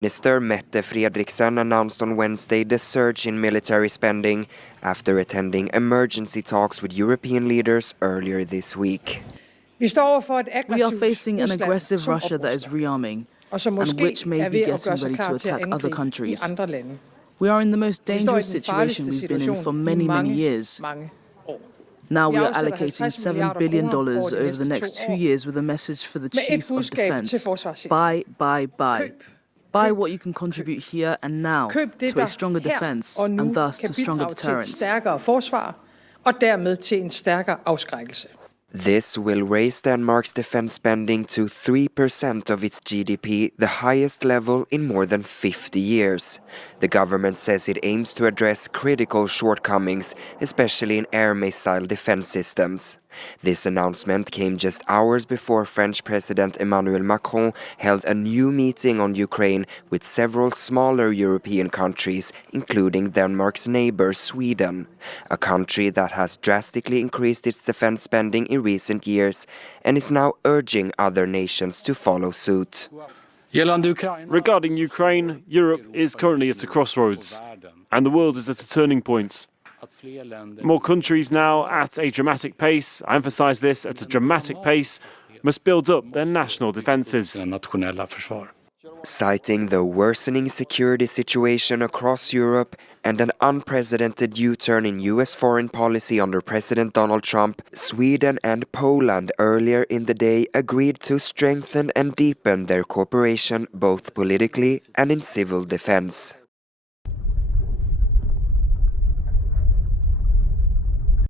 Minister Mette Frederiksen announced on Wednesday the surge in military spending after attending emergency talks with European leaders earlier this week. We are facing an aggressive Russia that is rearming, and which may be getting ready to attack other countries. We are in the most dangerous situation we've been in for many, many years. Now we are allocating $7 billion over the next 2 years with a message for the Chief of Defence. Buy. Buy what you can contribute here and now to a stronger defence and thus to stronger deterrence. This will raise Denmark's defence spending to 3% of its GDP, the highest level in more than 50 years. The government says it aims to address critical shortcomings, especially in air missile defence systems. This announcement came just hours before French President Emmanuel Macron held a new meeting on Ukraine with several smaller European countries, including Denmark's neighbor Sweden, a country that has drastically increased its defense spending in recent years and is now urging other nations to follow suit. Regarding Ukraine, Europe is currently at a crossroads, and the world is at a turning point. More countries now, at a dramatic pace, I emphasize this, at a dramatic pace, must build up their national defences. Citing the worsening security situation across Europe and an unprecedented U-turn in US foreign policy under President Donald Trump, Sweden and Poland earlier in the day agreed to strengthen and deepen their cooperation both politically and in civil defense.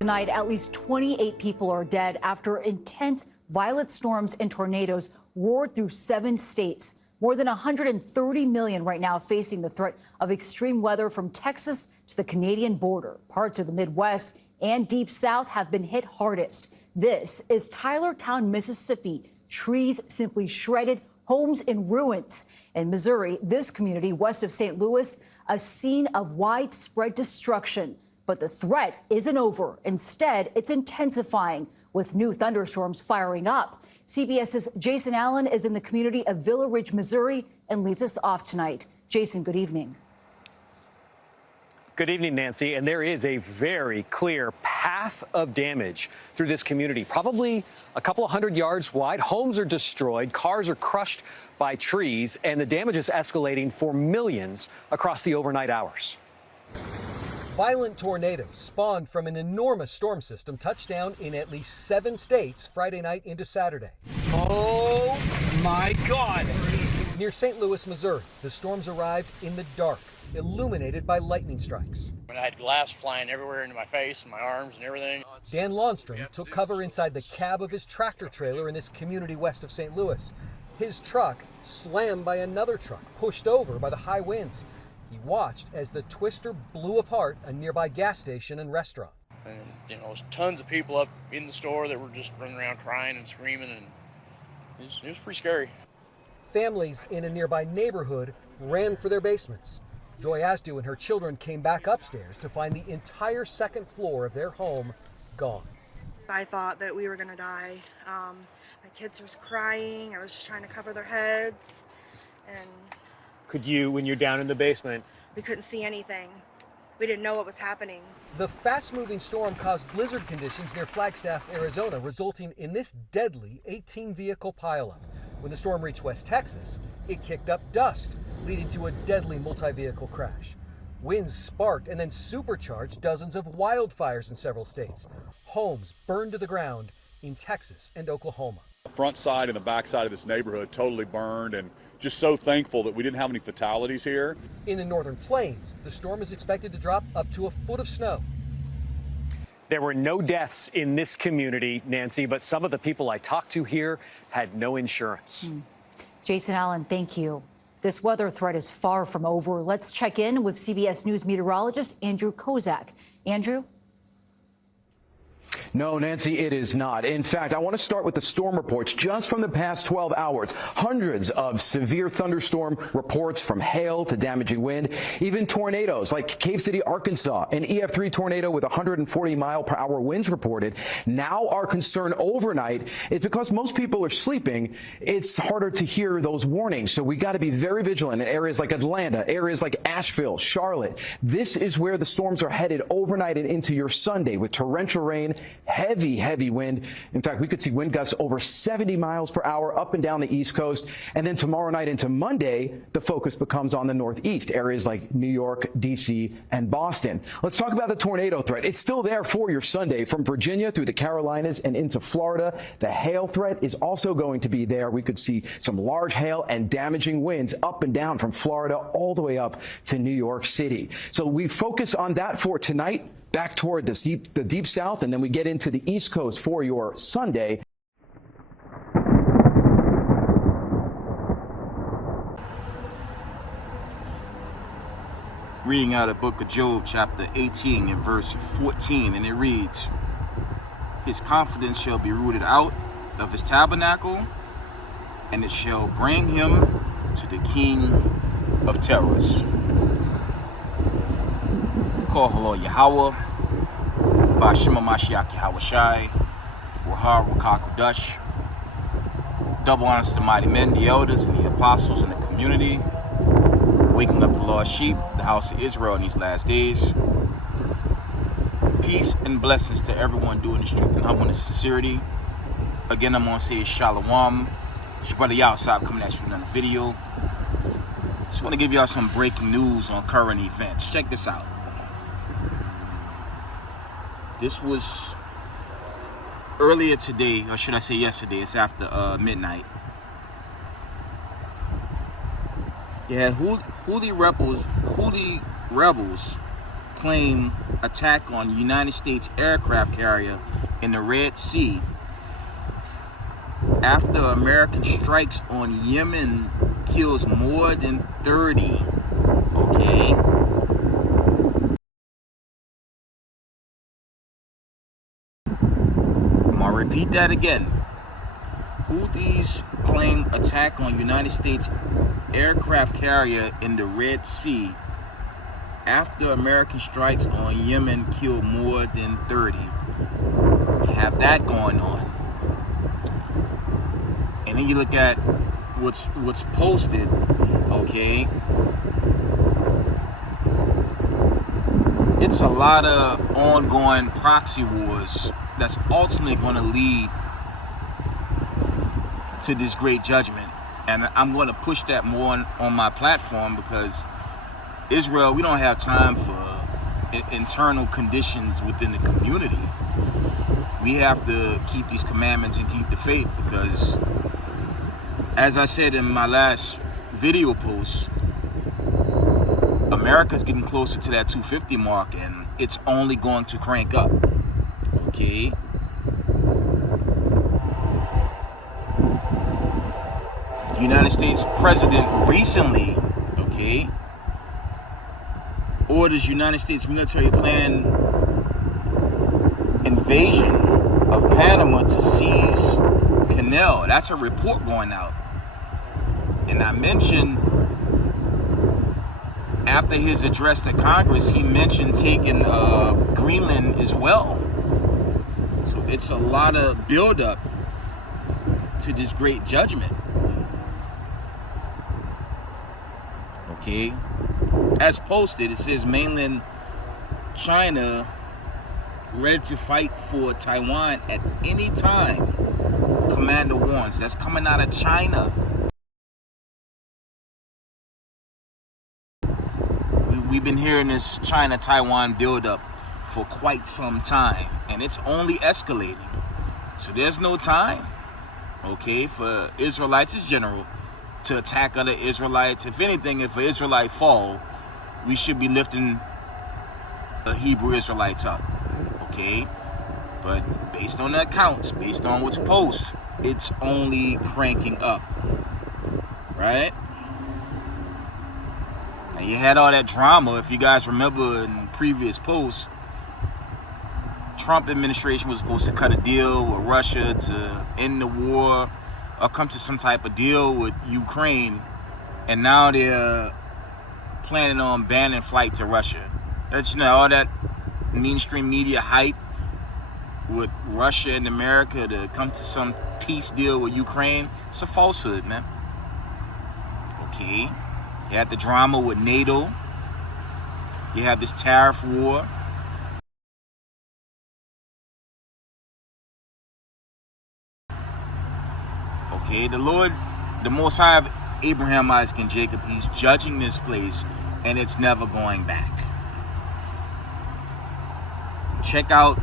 Tonight, at least 28 people are dead after intense violent storms and tornadoes roared through 7 states. More than 130 million right now facing the threat of extreme weather from Texas to the Canadian border. Parts of the Midwest and Deep South have been hit hardest. This is Tylertown, Mississippi. Trees simply shredded, homes in ruins. In Missouri, this community west of St. Louis, a scene of widespread destruction. But the threat isn't over. Instead, it's intensifying with new thunderstorms firing up. CBS's Jason Allen is in the community of Villa Ridge, Missouri, and leads us off tonight. Jason, good evening. Good evening, Nancy. And there is a very clear path of damage through this community, probably a couple of 100 yards wide. Homes are destroyed, cars are crushed by trees, and the damage is escalating for millions across the overnight hours. Violent tornadoes spawned from an enormous storm system touched down in at least 7 states Friday night into Saturday. Oh my God! Near St. Louis, Missouri, the storms arrived in the dark, illuminated by lightning strikes. I had glass flying everywhere into my face and my arms and everything. Dan Lawnstrom took cover inside the cab of his tractor trailer in this community west of St. Louis. His truck slammed by another truck, pushed over by the high winds. He watched as the twister blew apart a nearby gas station and restaurant. And there's tons of people up in the store that were just running around crying and screaming, and it was pretty scary. Families in a nearby neighborhood ran for their basements. Joy Asdu and her children came back upstairs to find the entire second floor of their home gone. I thought that we were going to die. My kids were crying. I was just trying to cover their heads. And Could you, when you're down in the basement? We couldn't see anything. We didn't know what was happening. The fast-moving storm caused blizzard conditions near Flagstaff, Arizona, resulting in this deadly 18-vehicle pileup. When the storm reached West Texas, it kicked up dust, leading to a deadly multi-vehicle crash. Winds sparked and then supercharged dozens of wildfires in several states. Homes burned to the ground in Texas and Oklahoma. The front side and the back side of this neighborhood totally burned, and just so thankful that we didn't have any fatalities here. In the northern plains, the storm is expected to drop up to a foot of snow. There were no deaths in this community, Nancy, but some of the people I talked to here had no insurance. Jason Allen, thank you. This weather threat is far from over. Let's check in with CBS News meteorologist Andrew Kozak. Andrew? No, Nancy, it is not. In fact, I want to start with the storm reports just from the past 12 hours. Hundreds of severe thunderstorm reports, from hail to damaging wind, even tornadoes like Cave City, Arkansas, an EF3 tornado with 140-mile-per-hour winds reported. Now our concern overnight is because most people are sleeping, it's harder to hear those warnings. So we got to be very vigilant in areas like Atlanta, areas like Asheville, Charlotte. This is where the storms are headed overnight and into your Sunday, with torrential rain, heavy wind. In fact, we could see wind gusts over 70 miles per hour up and down the East Coast. And then tomorrow night into Monday, the focus becomes on the Northeast, areas like New York, D.C., and Boston. Let's talk about the tornado threat. It's still there for your Sunday, from Virginia through the Carolinas and into Florida. The hail threat is also going to be there. We could see some large hail and damaging winds up and down from Florida all the way up to New York City. So we focus on that for tonight, back toward the deep south, and then we get into the East Coast for your Sunday. Reading out of the book of Job, chapter 18 and verse 14, and it reads, "His confidence shall be rooted out of his tabernacle, and it shall bring him to the King of terrors." Call Lord Yahweh, Bashima Mashiach Yahweh Shai, Wahar Wakakudash. Double honors to the mighty men, the elders, and the apostles in the community, waking up the Lord's sheep, the house of Israel in these last days. Peace and blessings to everyone doing this truth and humbleness and sincerity. Again, I'm going to say Shalom. It's your brother Yahweh coming at you with another video. Just want to give y'all some breaking news on current events. Check this out. This was earlier today, or should I say yesterday. It's after midnight. Yeah, Houthi rebels claim attack on United States aircraft carrier in the Red Sea after American strikes on Yemen kills more than 30. Okay. I'll repeat that again. Houthis claim attack on United States aircraft carrier in the Red Sea after American strikes on Yemen killed more than 30. You have that going on. And then you look at what's posted, okay? It's a lot of ongoing proxy wars that's ultimately going to lead to this great judgment. And I'm going to push that more on my platform, because Israel, we don't have time for internal conditions within the community. We have to keep these commandments and keep the faith, because as I said in my last video post, America's getting closer to that 250 mark, and it's only going to crank up. Okay. The United States president recently, okay, orders United States military plan invasion of Panama to seize canal. That's a report going out. And I mentioned after his address to Congress, he mentioned taking Greenland as well. So it's a lot of buildup to this great judgment. Okay. As posted, it says mainland China ready to fight for Taiwan at any time. Commander warns. That's coming out of China. We've been hearing this China-Taiwan buildup for quite some time, and it's only escalating. So there's no time, okay, for Israelites in general to attack other Israelites. If anything, if an Israelite fall, we should be lifting the Hebrew Israelites up, okay? But based on the accounts, based on what's posted, it's only cranking up, right? And you had all that drama, if you guys remember in previous posts, Trump administration was supposed to cut a deal with Russia to end the war or come to some type of deal with Ukraine, and now they're planning on banning flight to Russia. That's, all that mainstream media hype with Russia and America to come to some peace deal with Ukraine. It's a falsehood, man. Okay. You had the drama with NATO. You have this tariff war. Okay, the Lord, the Most High of Abraham, Isaac, and Jacob, he's judging this place, and it's never going back. Check out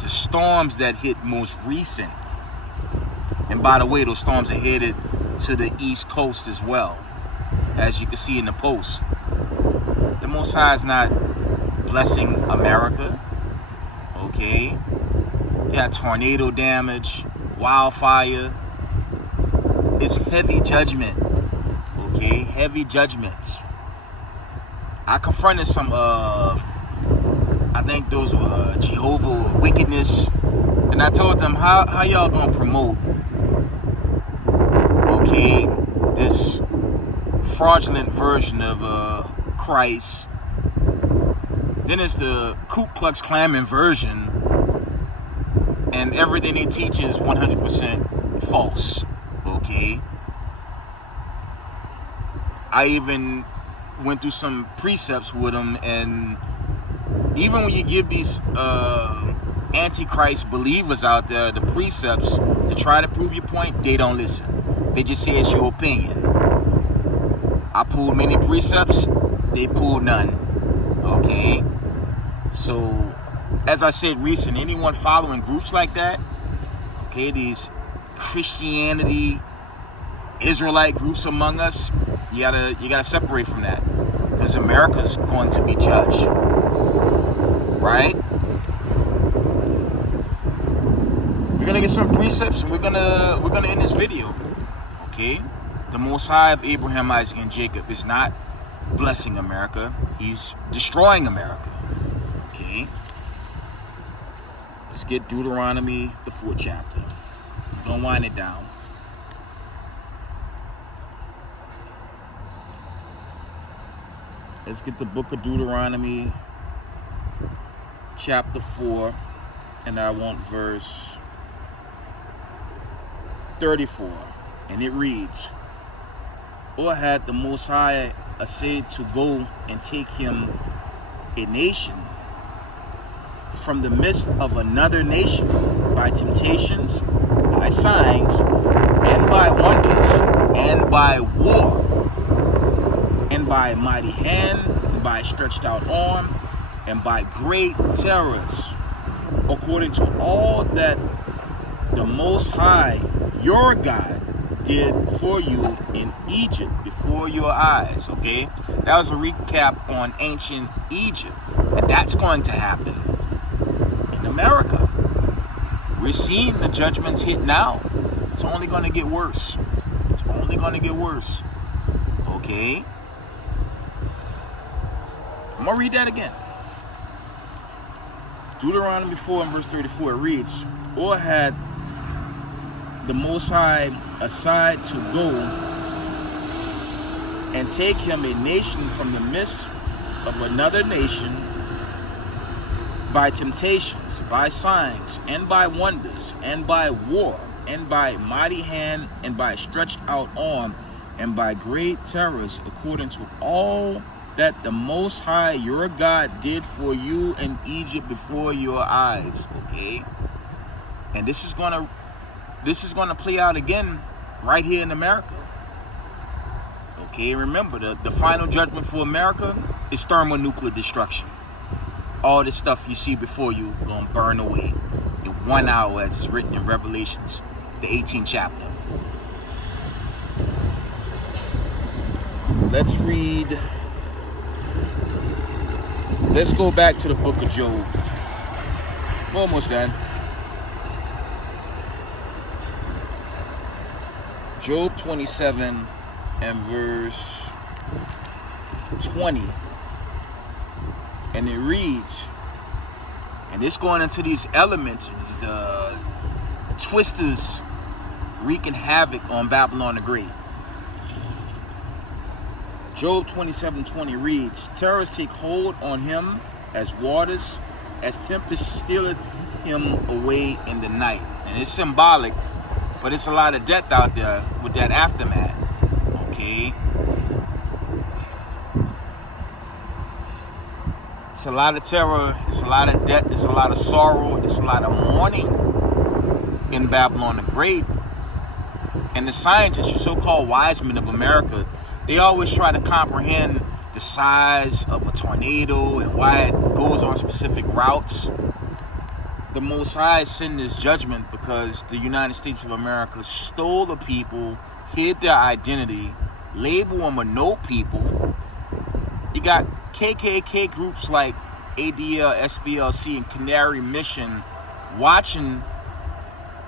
the storms that hit most recent. And by the way, those storms are headed to the East Coast as well, as you can see in the post. The Most High is not blessing America. Okay, you got tornado damage, wildfire. It's heavy judgment. Okay, heavy judgments. I confronted some I think those were Jehovah Wickedness, and I told them, how y'all gonna promote, okay, this fraudulent version of Christ? Then it's the Ku Klux Klan version, and everything they teach is 100% false. Okay, I even went through some precepts with them, and even when you give these antichrist believers out there the precepts to try to prove your point, they don't listen. They just say it's your opinion. I pulled many precepts, they pulled none. Okay, so as I said recently, anyone following groups like that, okay, these Christianity, Israelite groups among us, you gotta separate from that, because America's going to be judged, right? We're gonna get some precepts, and we're gonna end this video. Okay, the Most High of Abraham, Isaac, and Jacob is not blessing America; he's destroying America. Okay, let's get Deuteronomy, the 4th chapter. Don't wind it down. Let's get the book of Deuteronomy, chapter 4, and I want verse 34. And it reads, or had the Most High essayed to go and take him a nation from the midst of another nation by temptations, by signs, and by wonders, and by war, and by mighty hand, and by stretched out arm, and by great terrors, according to all that the Most High, your God, did for you in Egypt before your eyes. Okay, that was a recap on ancient Egypt, and that's going to happen in America. We're seeing the judgments hit now. It's only going to get worse. It's only going to get worse. Okay, I'm going to read that again. Deuteronomy 4 and verse 34, it reads, or had the Most High aside to go and take him a nation from the midst of another nation by temptations, by signs, and by wonders, and by war, and by mighty hand, and by stretched out arm, and by great terrors, according to all that the Most High your God did for you in Egypt before your eyes. Okay, and this is gonna play out again right here in America. Okay, remember the final judgment for America is thermonuclear destruction. All this stuff you see before you gonna burn away in 1 hour, as is written in Revelations, the 18th chapter. Let's go back to the book of Job. We're almost done. Job 27 and verse 20. And it reads, And it's going into these elements, these twisters wreaking havoc on Babylon the Great. Job 27:20 reads, terrors take hold on him as waters, as tempest stealeth him away in the night. And it's symbolic, but it's a lot of death out there with that aftermath. Okay? It's a lot of terror, it's a lot of death, it's a lot of sorrow, it's a lot of mourning in Babylon the Great. And the scientists, your so-called wise men of America, they always try to comprehend the size of a tornado and why it goes on specific routes. The Most High sent this judgment because the United States of America stole the people, hid their identity, labeled them a no people. You got KKK groups like ADL, SPLC, and Canary Mission watching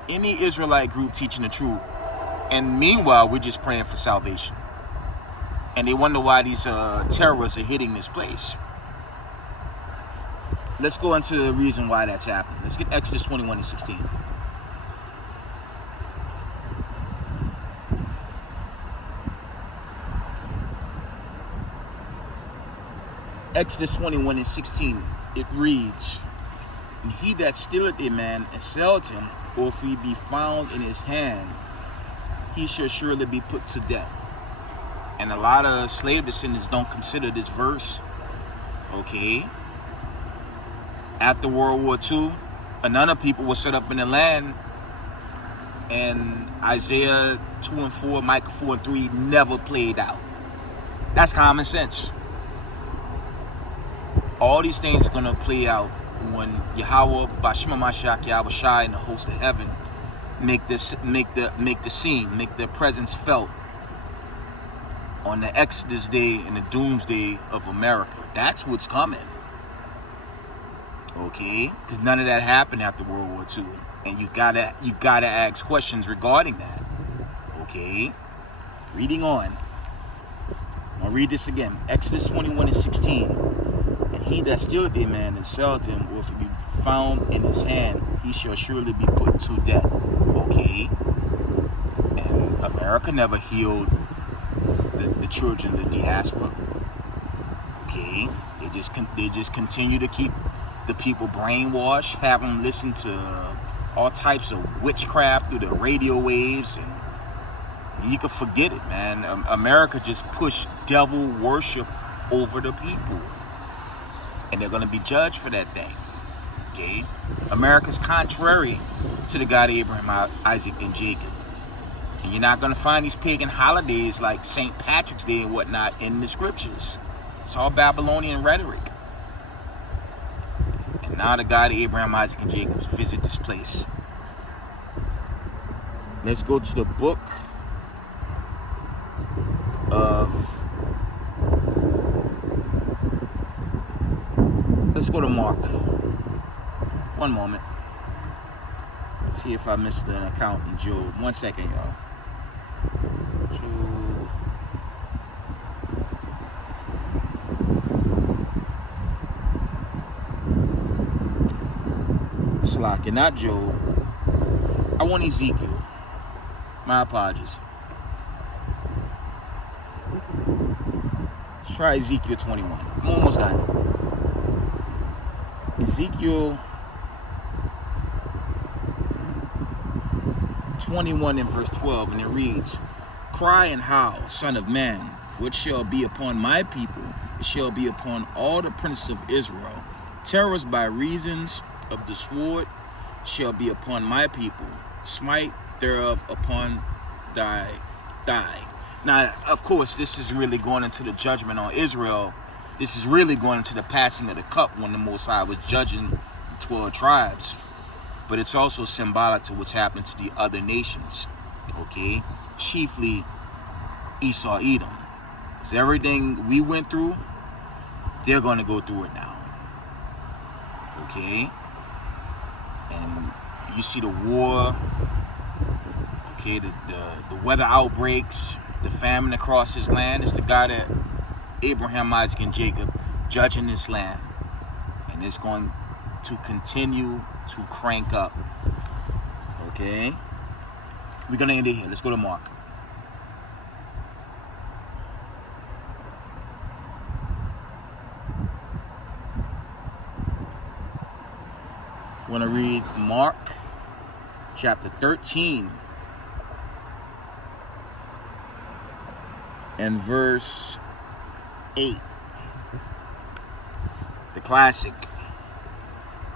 any Israelite group teaching the truth. And meanwhile, we're just praying for salvation. And they wonder why these terrorists are hitting this place. Let's go into the reason why that's happening. Let's get Exodus 21:16. Exodus 21:16, it reads, and he that stealeth a man and selleth him, or if he be found in his hand, he shall surely be put to death. And a lot of slave descendants don't consider this verse. Okay. After World War II, another people were set up in the land, and Isaiah 2:4, Micah 4:3 never played out. That's common sense. All these things are going to play out when Yahweh, Bashima Mashiach, Yahweh Shai, and the host of heaven make the scene, make their presence felt on the Exodus day and the doomsday of America. That's what's coming. Okay? Because none of that happened after World War II. And you gotta ask questions regarding that. Okay? Reading on. I'll read this again. Exodus 21:16. And he that stealeth a man and selleth him, or if it be found in his hand, he shall surely be put to death. Okay? And America never healed the children of the diaspora. Okay? They just continue to keep the people brainwashed, have them listen to all types of witchcraft through the radio waves, and you can forget it, man. America just pushed devil worship over the people, and they're going to be judged for that thing. Okay? America's contrary to the God of Abraham, Isaac, and Jacob. And you're not going to find these pagan holidays like St. Patrick's Day and whatnot in the scriptures. It's all Babylonian rhetoric. And now the God of Abraham, Isaac, and Jacob visit this place. Let's go to the book of... Let's go to Mark. One moment. See if I missed an account in Job. 1 second, y'all. Job. Slack, not Job. I want Ezekiel. My apologies. Let's try Ezekiel 21. I'm almost done. Ezekiel 21 and verse 12, and it reads, cry and howl, son of man, for it shall be upon my people, it shall be upon all the princes of Israel. Terrors by reasons of the sword shall be upon my people, smite thereof upon thy thigh. Now, of course, this is really going into the judgment on Israel. This is really going into the passing of the cup when the Most High was judging the 12 tribes. But it's also symbolic to what's happening to the other nations, okay? Chiefly Esau, Edom. Because everything we went through, they're going to go through it now, okay? And you see the war, okay, the weather outbreaks, the famine across his land. It's the God that Abraham, Isaac, and Jacob judging this land. And it's going to continue to crank up. Okay? We're going to end it here. Let's go to Mark. I want to read Mark chapter 13 and verse 8. The classic.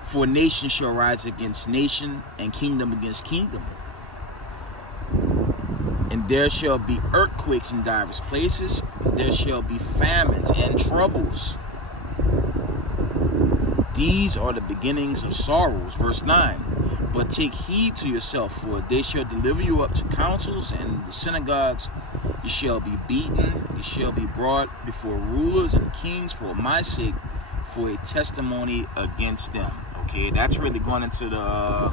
For nation shall rise against nation, and kingdom against kingdom. And there shall be earthquakes in divers places, and there shall be famines and troubles. These are the beginnings of sorrows. Verse 9. But take heed to yourself, for they shall deliver you up to councils, and in the synagogues you shall be beaten, you shall be brought before rulers and kings for my sake, for a testimony against them. Okay, that's really going into the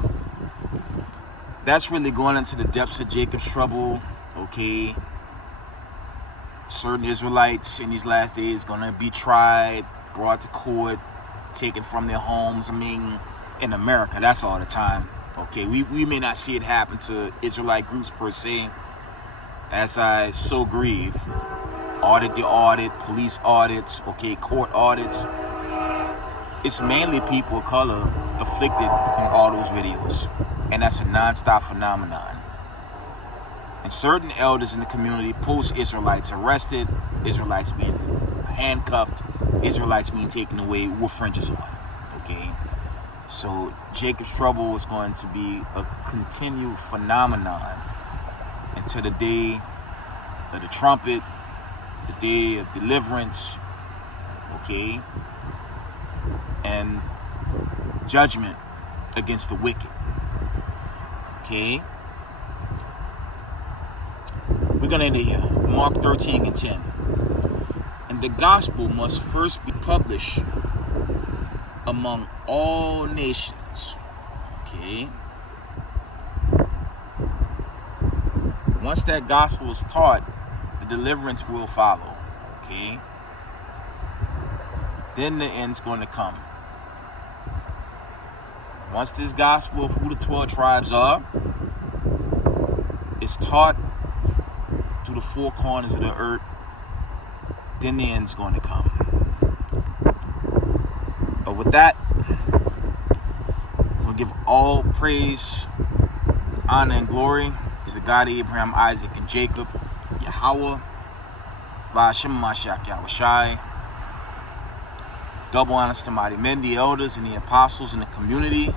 depths of Jacob's trouble. Okay, certain Israelites in these last days gonna be tried, brought to court, taken from their homes. I mean, in America, that's all the time. Okay, we may not see it happen to Israelite groups per se, as I so grieve. Audit, police audits, okay, court audits. It's mainly people of color afflicted in all those videos. And that's a non-stop phenomenon. And certain elders in the community post Israelites arrested, Israelites being handcuffed, Israelites being taken away with fringes on. Okay? So Jacob's trouble is going to be a continued phenomenon until the day of the trumpet, the day of deliverance, okay, and judgment against the wicked. Okay? We're going to end it here. Mark 13 and 10. And the gospel must first be published among all nations. Okay? Once that gospel is taught, the deliverance will follow. Okay? Then the end's going to come. Once this gospel of who the 12 tribes are is taught to the four corners of the earth, then the end's going to come. But with that, we'll give all praise, honor, and glory to the God of Abraham, Isaac, and Jacob, Yahweh, Ba'ashem Mashiach Yahushai. Double honors to mighty men, the elders, and the apostles in the community,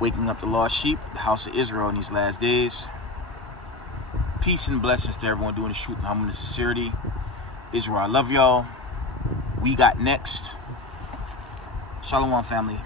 waking up the lost sheep, the house of Israel in these last days. Peace and blessings to everyone doing the truth and humbleness and sincerity. Israel, I love y'all. We got next. Shalom, family.